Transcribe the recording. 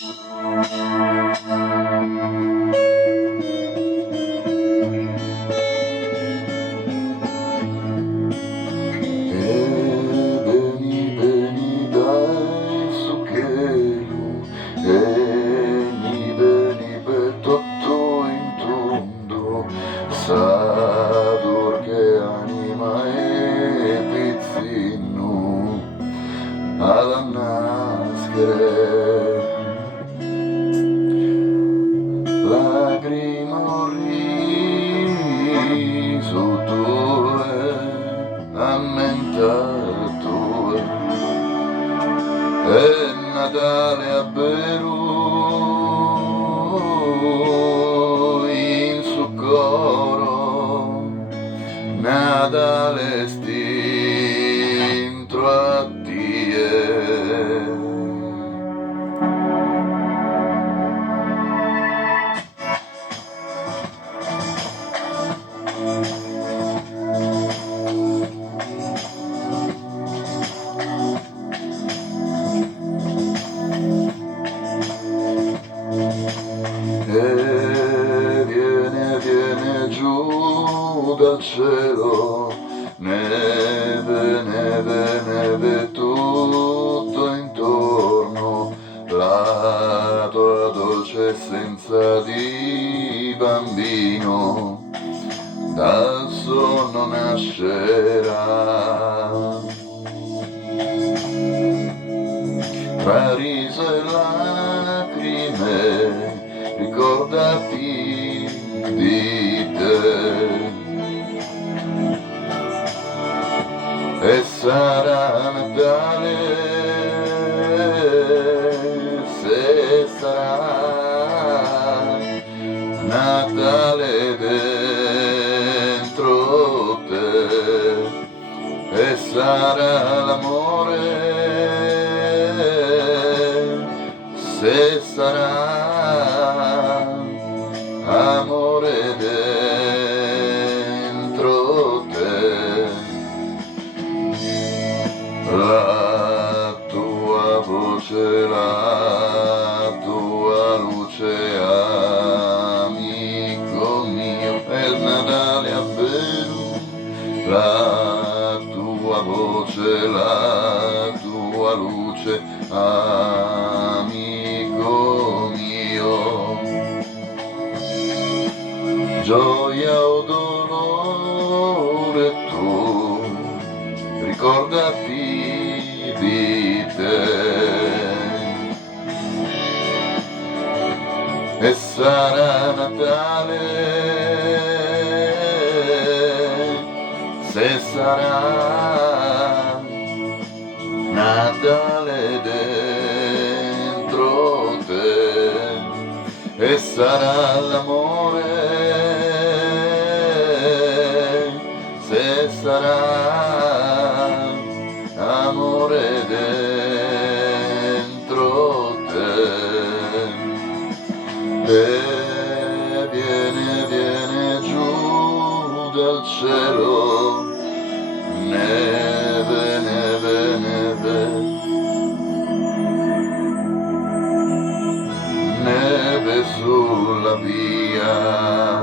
Beni beni dai suchelu, beni be tutto in tondo, sadur che anima e pizzino alla nascere. Lacrima riso tue, ammentato e Natale a Beru in su coro, Natale stintro a tie. E viene giù dal cielo, neve, neve, neve tutto intorno, la tua dolce essenza di bambino dal sonno nascerà. Tra riso e lacrime ricordati di te e sarà Natale se sarà Natale dentro te e sarà l'amore se sarà amore dentro te, la tua voce, la tua luce, amico mio, è il Natale a Beru, la tua voce, la tua luce, amico mio. Gioia o dolore tu, ricordati di te e sarà Natale se sarà Natale dentro te e sarà l'amore se sarà amore dentro te e viene giù dal cielo, neve, neve, neve, neve sulla via.